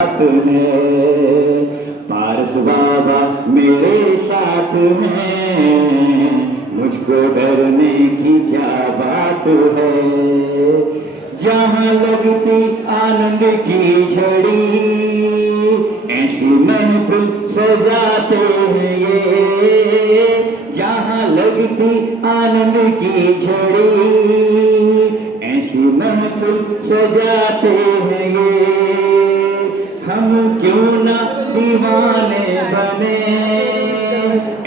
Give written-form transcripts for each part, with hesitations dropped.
है, पारस बाबा मेरे साथ हैं, मुझको डरने की क्या बात है। जहाँ लगती आनंद की झड़ी, ऐसी महफिल सजाते हैं ये। जहाँ लगती आनंद की झड़ी, ऐसी महफिल सजाते हैं ये। हम क्यों न दीवाने बने,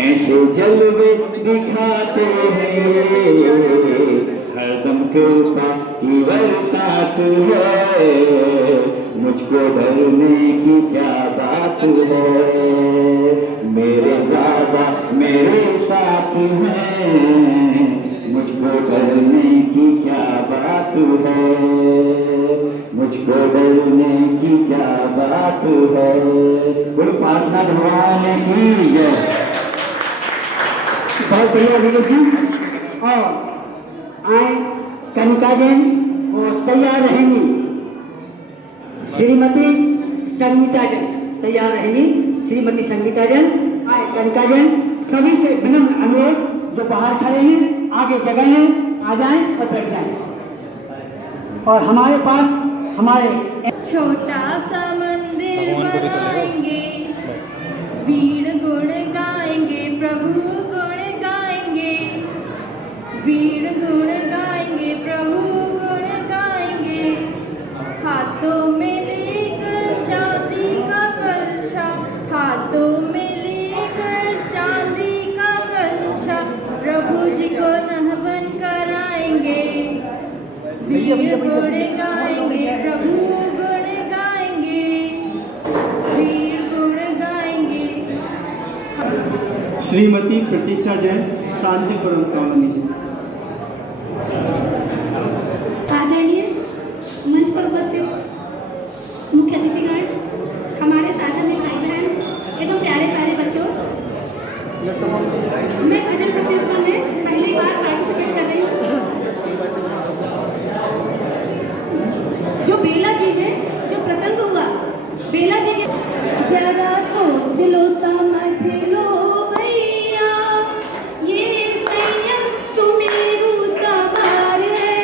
ऐसे जलवे दिखाते हैं। हरदम कृपा की बरसात है, मुझको डरने की क्या बात है। मेरे बाबा मेरे साथ हैं, मुझको डरने की क्या बात है। मुझको डरने की क्या बात है। बोलो पासना भगवान की जय। बहुत बढ़िया विनोद जी। और आए कनिका जैन और तैयार रहेंगी श्रीमती संगीता जैन। तैयार रहेंगी श्रीमती संगीता जैन। आए कनिका जैन। सभी से विनम्र अनुरोध, जो बाहर खड़े हैं आगे जगह है, आ जाएं और बैठ जाएं। और हमारे पास हमारे छोटा सा मंदिर बनाएंगे, वीण गुण गाएंगे, प्रभु गुण गाएंगे, वीण गुण गाएंगे, प्रभु गुण गाएंगे। हाथों में लेकर चांदी का कलशा, हाथों में लेकर चांदी का कलशा, प्रभु जी को नहवन कराएंगे। वीण गुण गाएंगे, प्रभु गुण गाएंगे, वीण गुण गाएंगे। श्रीमती प्रतीक्षा जैन, शांतिपुरम कॉलोनी से। आदरणीय मंच पर उपस्थित मुख्य अतिथिगण, हमारे साधन में भाई बहन एवं प्यारे प्यारे बच्चों, मैं भजन प्रतियोगिता में पहली बार पार्टिसिपेट कर रही हूँ। जो बेला जी है, जो प्रसंग हुआ बेला जी के, जरा सोच लो समझ लो भैया, ये संयम सुमेरु सवार है।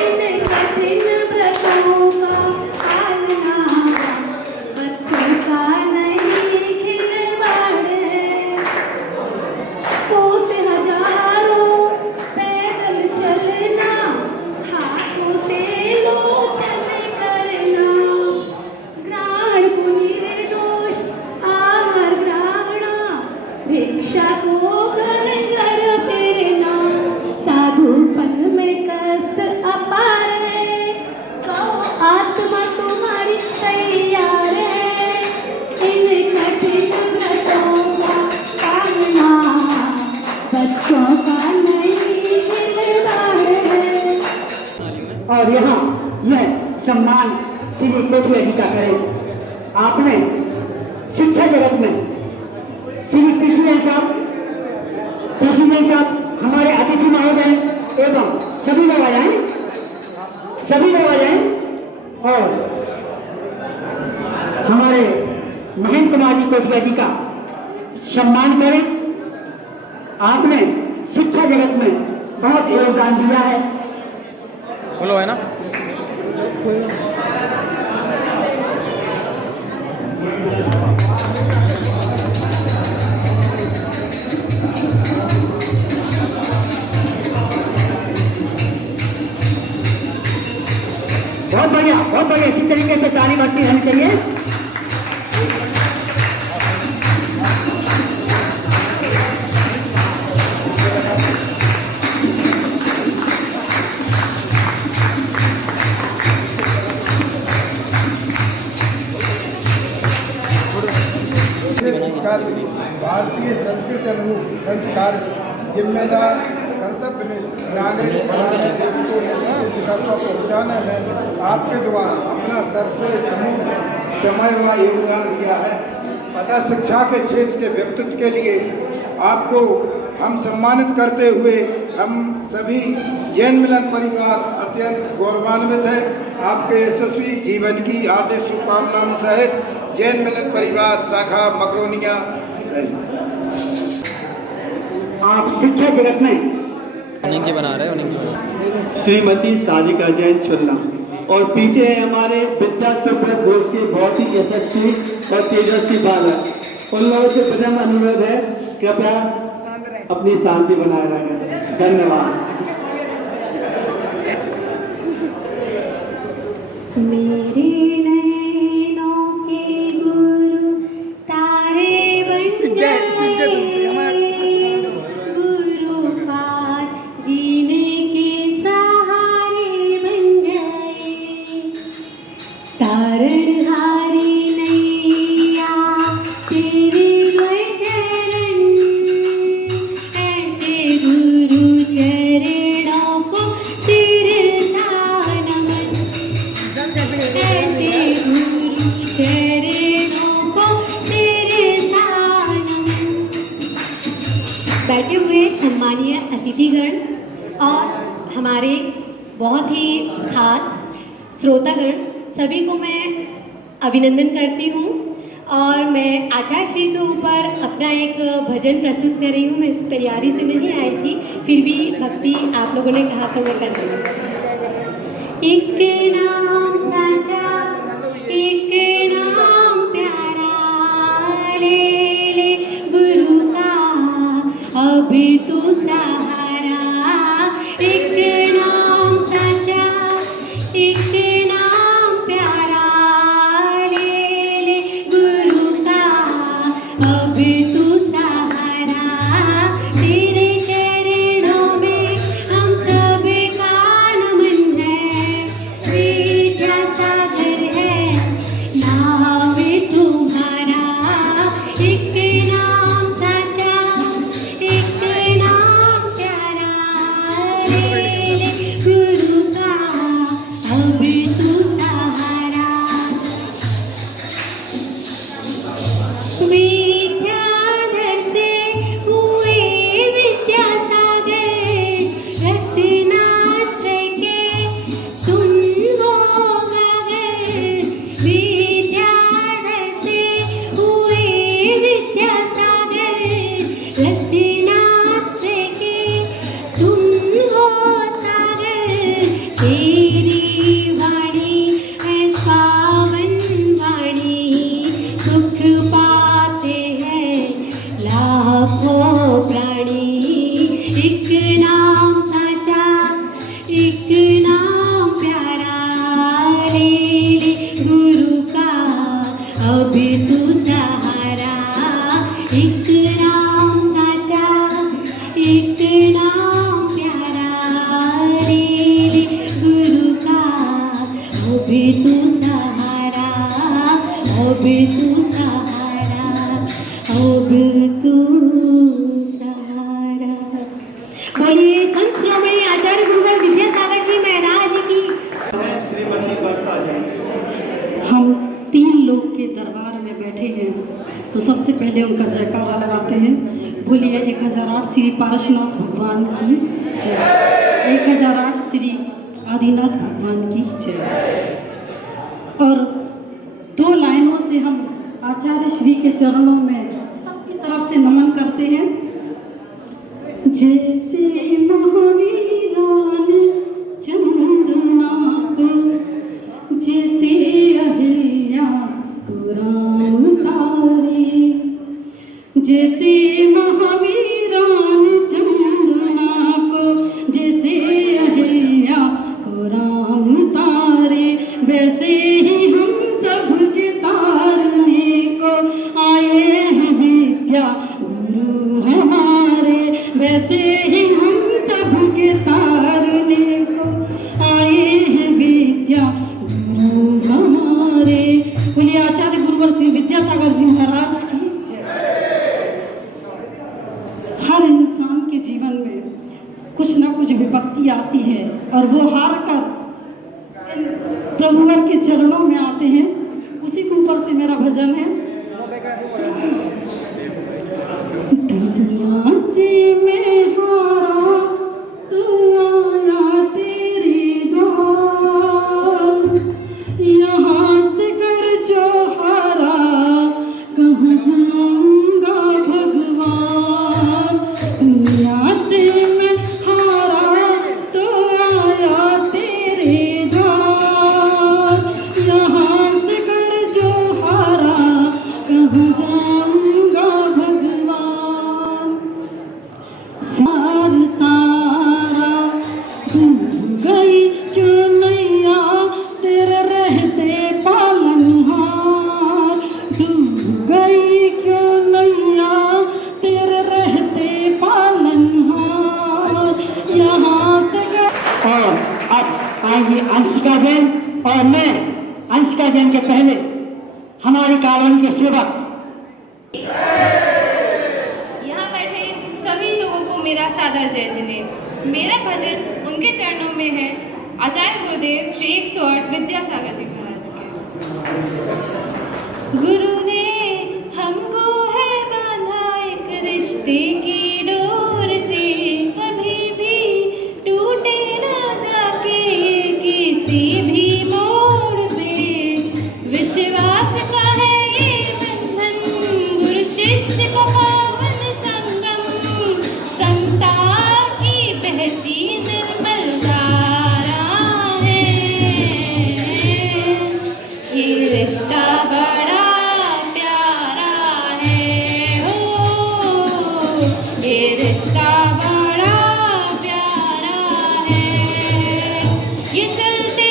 इन कठिन व्रतों का पालना बच्चों का नहीं खिलवाड़ है। कोस हजारों पैदल चलना, हाथों से लो चल करना, ग्रहण को निर्दोष आहार ग्रहणा, भिक्षा को घर घर फेरना। साधुपन में कष्ट अपार है, तो आत्मा तुम्हारी तैयार है। इन कठिन व्रतों का पालना बच्चों का नहीं खिलवाड़ है। और यहाँ यह सम्मान श्री कोठिया जी का करें। आपने शिक्षा जगत में श्री कृष्ण साहब हमारे अतिथि महोदय एवं सभी लोग आ जाएं और हमारे महेंद्र कुमार जी कोठिया जी का सम्मान करें। आपने शिक्षा जगत में बहुत योगदान दिया है। बोलो है ना। बहुत बढ़िया इसी तरीके से ताली बजती रहनी चाहिए। भारतीय संस्कृति अनुरूप संस्कार जिम्मेदार कर्तव्यनिष्ठ नागरिक बनाने, देश को दिशा पर पहुँचाने में आपके द्वारा अपना सबसे प्रमुख समय व योगदान दिया है। अतः शिक्षा के क्षेत्र के व्यक्तित्व के लिए आपको हम सम्मानित करते हुए हम सभी जैन मिलन परिवार अत्यंत गौरवान्वित है। आपके यशस्वी जीवन की हार्दिक शुभकामनाओं सहित जैन मिलन परिवार शाखा मकरोनिया। आप शिक्षा जगत में उन्हीं की बना रहे हैं, उन्हीं की बना रहे हैं। श्रीमती सारिका जैन चुल्ला। और पीछे है हमारे विद्या सुब्रत घोष के बहुत ही यशस्वी और तेजस्वी बालक। उन लोगों से विनम्र अनुरोध है, कृपया अपनी शांति बनाए रखें। धन्यवाद। मेरे नैनों के गुरु तारे बन जाए, गुरु पार जीने के सहारे बन जाए, तारणहारी नैया तेरे चरण, ऐसे गुरु चरणों को सिरसा नमन, ऐसे गुरु चरणों को सिरसा नमन। बैठे हुए सम्मानीय अतिथिगण और हमारे बहुत ही खास श्रोतागण, सभी को मैं अभिनंदन करती हूँ। और मैं आचार्य श्री के ऊपर अपना एक भजन प्रस्तुत कर रही हूँ। मैं तैयारी से नहीं आई थी, फिर भी भक्ति आप लोगों ने कहा तो मैं कर रही हूँ। एक नाम राजा, एक नाम प्यारा, ले ले गुरु का अभी तू सहारा। एक नाम राजा, एक नाम प्यारा, ले ले गुरु का अभी तू सहारा। तेरे चरणों में हम सब का नमन है, विद्या सागर है नाम तुम्हारा। एक नाम साचा, एक नाम प्यारा, ले ले गुरु का अभी तू सहारा। विद्याधर से हुए विद्यासागर, रत्नात्रय के तुम हो मगर। विद्याधर से हुए विद्यासागर, रत्नात्रय के तुम हो सागर। तेरी वाणी है पावन वाणी, सुख पाते हैं लाखों प्राणी। एक नाम साचा, एक नाम प्यारा, ले ले गुरु का अभी तू सहारा। एक नाम साचा, एक नाम प्यारा, ले ले गुरु का अभी तू सहारा, अभी तू सहारा, अब तू सहारा। बोलिए संत शिरोमणि आचार्य गुरुवर विद्यासागर जी महाराज की। श्रीमती वर्षा जैन। हम 3 लोग के दरबार में बैठे हैं, तो सबसे पहले उनका जयकारा लगाते हैं। बोलिए 1008 श्री पारसनाथ भगवान की जय, 1008 श्री आदिनाथ भगवान की जय। और 2 लाइनों से हम आचार्य श्री के चरणों में सबकी तरफ से नमन करते हैं। जैसे महावीरान चंदनाक, जैसे अहिल्या पुराण तारे, जैसे महावीरान चंदनाक, जैसे अहिल्या पुराण तारे, वैसे ही हम सब के तारने को आए हैं विद्या गुरु हमारे। वैसे ही हम सब के तारने को आए हैं विद्या गुरु हमारे। बोलिए आचार्य गुरुवर श्री विद्यासागर जी महाराज की जय। हर इंसान के जीवन में कुछ ना कुछ विपत्ति आती है और वो हार कर प्रभुवर के चरणों में आते हैं। उसी के ऊपर से मेरा भजन है। दुनिया से मैं हारा तो आया तेरे द्वार, आएंगी अंशिका जैन, और मैं अंशिका जैन के पहले हमारी कॉलोनी के सेवक यहाँ बैठे सभी लोगों को मेरा सादर जय जिले। मेरा भजन उनके चरणों में है, आचार्य गुरुदेव श्री 108 विद्यासागर जी महाराज के। गुरु ने हमको है बांधा एक रिश्ते की डोर से, कभी भी टूटे ना जाके किसी भी मोड़ पे। विश्वास का है ये बंधन, गुरु शिष्य का पावन संगम, समता की बहती निर्मल धारा है। ये रिश्ता बड़ा प्यारा है हो, ये रिश्ता बड़ा प्यारा है। ये चलते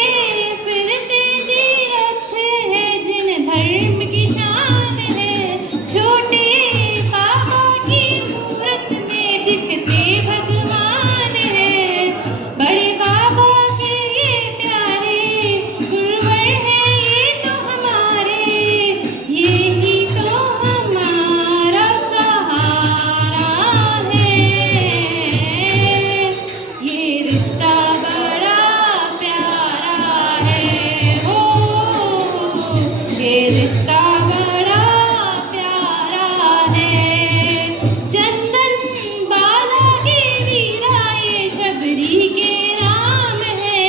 फिरते तीर्थ है जिन धर्म की शान है, छोटे बाबा की मूरत में दिखते भगवान है। बड़े बाबा के ये प्यारे गुरुवर हैं ये तो हमारे, यही तो हमारा सहारा है। ये रिश्ता बड़ा प्यारा है हो, ये रिश्ता बड़ा प्यारा है। चंदन बाला के वीरा ये शबरी के नाम है,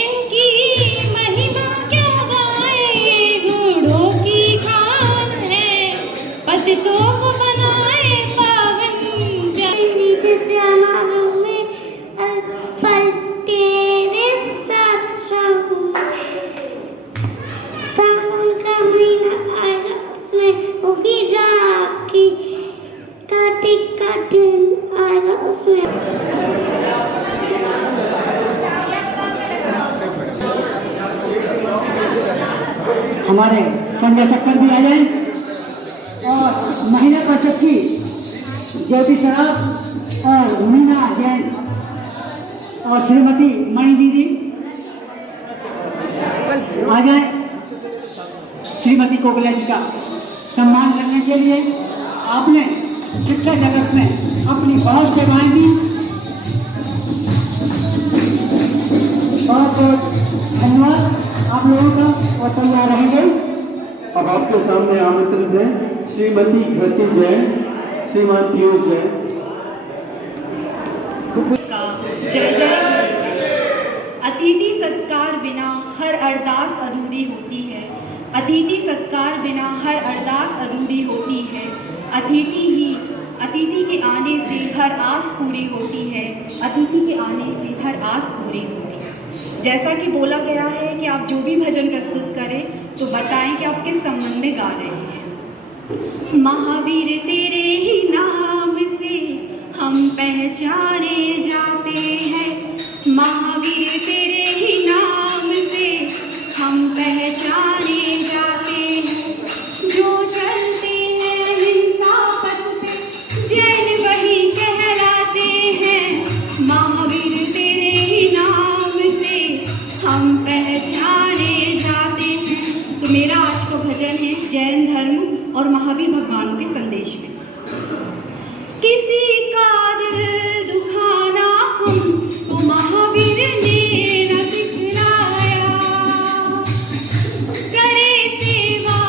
इनकी महिमा क्या गाए गुणों की खान है। पतितों को बनाए पावन तेरे साथ सावन का महीना आएगा, उसमें वो भी राखी, कार्तिक का दिन आएगा उसमें। हमारे संजय शक्कर भी आ जाए, और महिला परिषद की ज्योति सराफ और मीना जैन और श्रीमती मणि दीदी आ जाए। श्रीमती कोकला जी का सम्मान करने के लिए आपने शिक्षा जगत में अपनी बहुत सेवाएं दी, बहुत बहुत धन्यवाद आप लोगों का, और तैयार रहेंगे। अब आपके सामने आमंत्रित है श्रीमती कृति जैन, श्रीमान पीयूष जैन। जय जय। अतिथि सत्कार बिना हर अरदास अधूरी होती है, अतिथि सत्कार बिना हर अरदास अधूरी होती है। अतिथि के आने से हर आस पूरी होती है, अतिथि के आने से हर आस पूरी होती है। जैसा कि बोला गया है कि आप जो भी भजन प्रस्तुत करें तो बताएं कि आप किस संबंध में गा रहे हैं। महावीर तेरे ही नाम से हम पहचाने जाते हैं, महावीर तेरे ही नाम से हम पहचाने जाते हैं। जो चलते हैं हिंसा पथ पे जैन वही कहलाते हैं, महावीर तेरे ही नाम से हम पहचाने जाते हैं। तो मेरा आज का भजन है जैन धर्म और महावीर भगवानों के संदेश में। किसी का दिल दुखाना हमको महावीर ने न सिखलाया, करे सेवा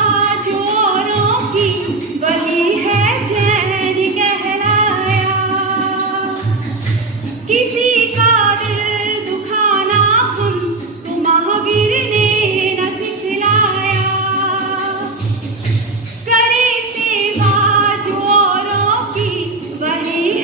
चोरों की वही है जैन कहलाया। किसी का दिल दुखाना हमको महावीर ने न सिखलाया, करे सेवा चोरों की वही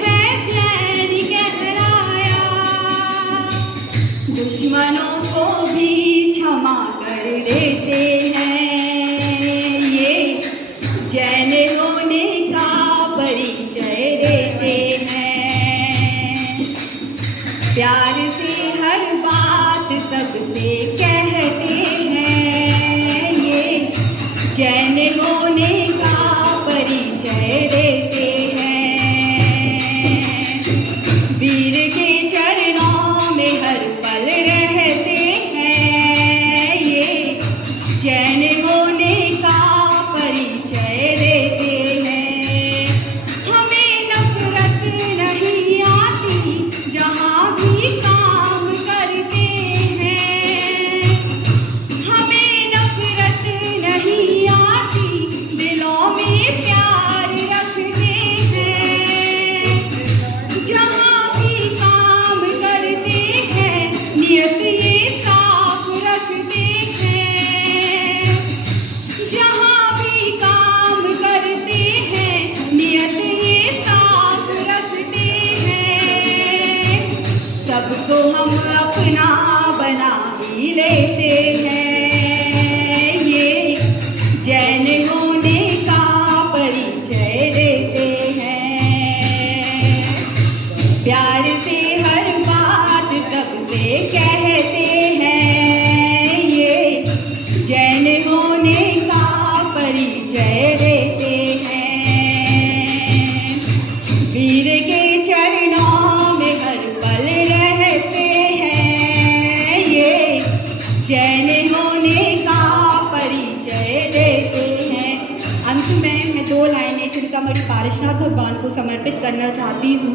चिंतामणि पारसनाथ भगवान को समर्पित करना चाहती हूँ।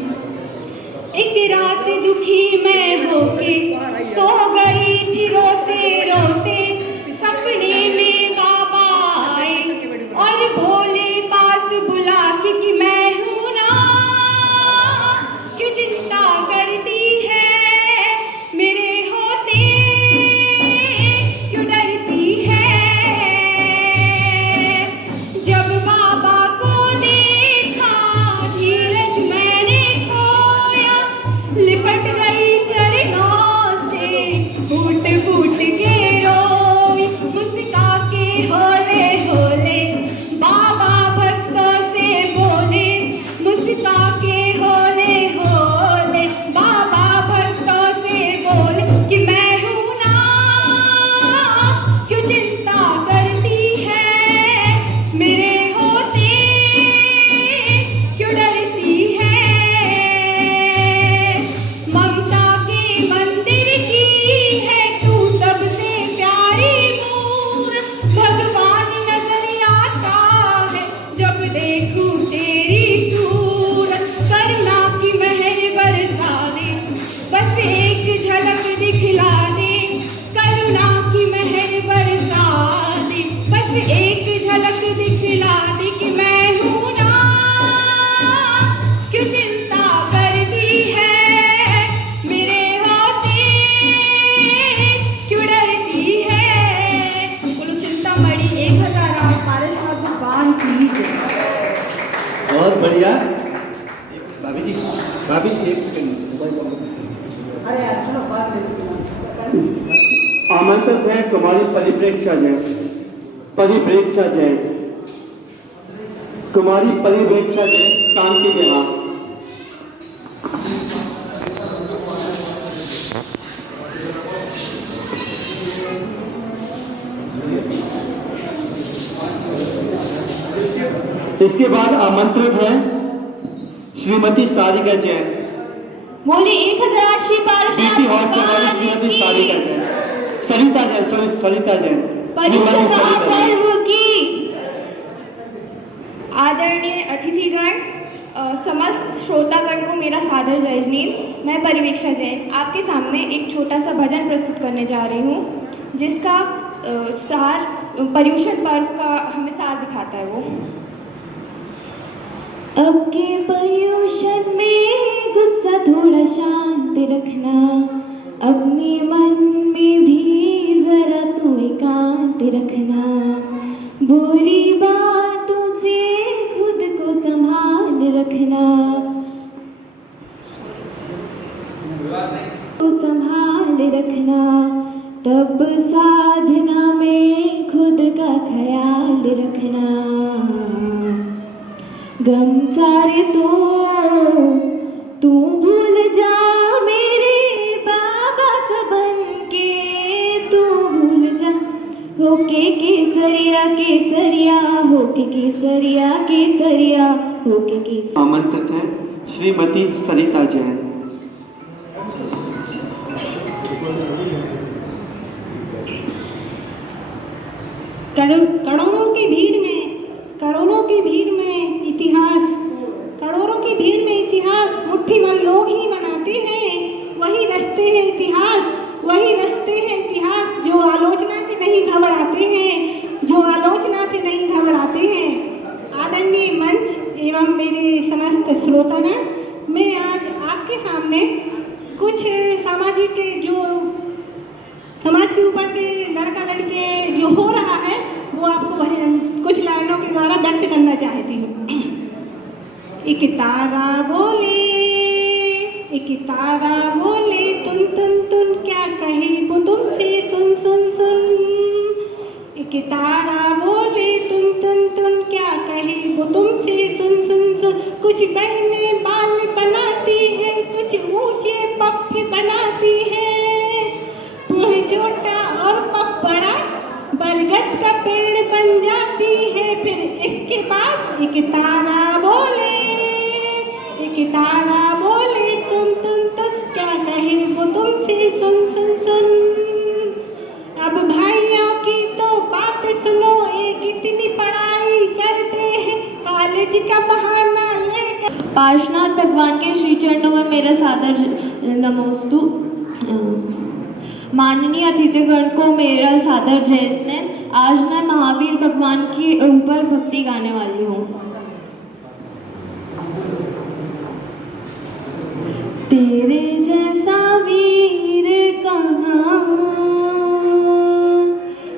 एक रात दुखी मैं होके सो गई थी रोते रोते, सपने में बाबा आए और बोले पास बुला के कि मैं हूँ ना, क्यों चिंता करती है मेरे होते, क्यों डरती है। जब बाबा को देखा धीरज मैंने खोया, लिपट गई चरणों से फूट फूट के रोई, मुस्का के होले होले बाबा भक्तों से बोले, मुस्का के होले होले बाबा भक्तों से बोले कि मैं हूँ ना, क्यों चिंता करती है मेरे होते, क्यों डरती है। ममता के मंदिर की है तू सबसे प्यारी मूर, भगवान नजर आता है जब देखूं तेरी सूरत, करुणा की मेहर बरसा दे, बस एक झलक दिखला दे, करुणा की मेहर बरसा दे, बस एक झलक दिखला दे कि मैं हूँ ना, क्यों चिंता करती है मेरे होते, क्यों डरती है। बोलो चिंतामणि 1008 पारसनाथ भगवान की जय। बहुत बढ़िया। भाभी जी एक सेकंड। अरे यार सुनो बात नहीं। आमंत्रित है कुमारी परिप्रेक्षा जैन, परिप्रेक्षा जैन, कुमारी परिप्रेक्षा जैन शांति विवाह। इसके बाद आमंत्रित है श्रीमती सारिका जैन, बोले 1008 श्री बीटी हॉल पारसनाथ श्रीमती भगवान सारिका की जैन, सरिता जैन, सॉरी सरिता जैन, परीक्षा श्रीमती सरिता जैन। महापर्व की। आदरणीय अतिथिगण, समस्त श्रोतागण को मेरा सादर जयजनीन। मैं परिवेक्षा जैन आपके सामने एक छोटा सा भजन प्रस्तुत करने जा रही हूँ, जिसका सार पर्युषण पर्व का हमें सार दिखाता है। वो अब के पर्युषण में गुस्सा थोड़ा शांत रखना, अपने मन में भी जरा तू एकांत रखना, बुरी बातों से खुद को संभाल रखना, को संभाल रखना, तब साधना में खुद का ख्याल रखना। गम सारे तू भूल जा मेरे बाबा का बन के, तू भूल जा होके केसरिया केसरिया, होके केसरिया केसरिया, होके केसरिया। आमंत्रित है श्रीमती सरिता जैन। करोड़ों की भीड़ में इतिहास, करोड़ों की भीड़ में इतिहास मुट्ठी भर लोग ही बनाते हैं, वही रचते हैं इतिहास, वही रचते हैं इतिहास, जो आलोचना से नहीं घबराते हैं, जो आलोचना से नहीं घबराते हैं। आदरणीय मंच एवं मेरे समस्त श्रोतागण, मैं आज आपके सामने कुछ सामाजिक जो समाज के ऊपर से लड़का लड़के जो हो रहा है वो आपको कुछ लाइनों के द्वारा व्यक्त करना चाहती हूँ। एक तारा बोले तुन तुन तुन, क्या कहे वो तुमसे सुन सुन सुन। एक तारा बोले तुन तुन तुन, क्या कहे वो तुमसे सुन सुन सुन। कुछ बहनें बाल बनाती है, कुछ ऊंचे पप्पे बनाती है, मुँह छोटा और पप बड़ा बरगद का पेड़ बन जाती है। फिर इसके बाद एक तारा बोले तुम क्या कहे वो तुमसे सुन सुन सुन। अब भाइयों की तो बात सुनो, एक इतनी पढ़ाई करते हैं, कॉलेज जी का बहाना लेकर। पार्श्वनाथ भगवान के श्री चरणों में मेरा सादर नमोस्तु। माननीय अतिथिगण को मेरा सादर जय स्नेह। आज मैं महावीर भगवान के ऊपर भक्ति गाने वाली हूँ। तेरे जैसा वीर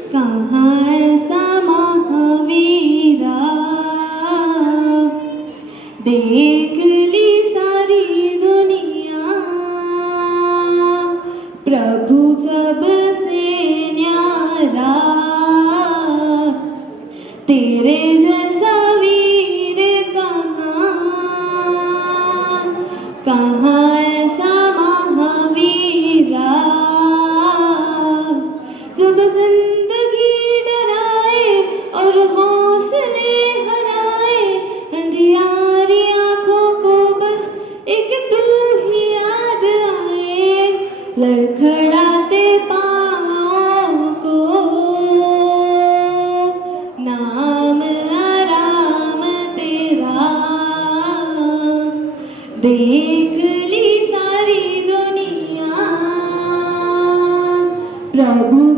कहाँ ऐसा महावीरा, देख ली सारी दुनिया, प्रभु सबसे न्यारा। तेरे जैसा वीर कहाँ ऐसा महावीरा, जब जिंदगी डराए और हौसले हराए, अंधियारी आंखों को बस एक तू ही याद आए, लड़खड़ाते पाँव को नाम आराम तेरा, देख ली सारी दुनिया, प्रभु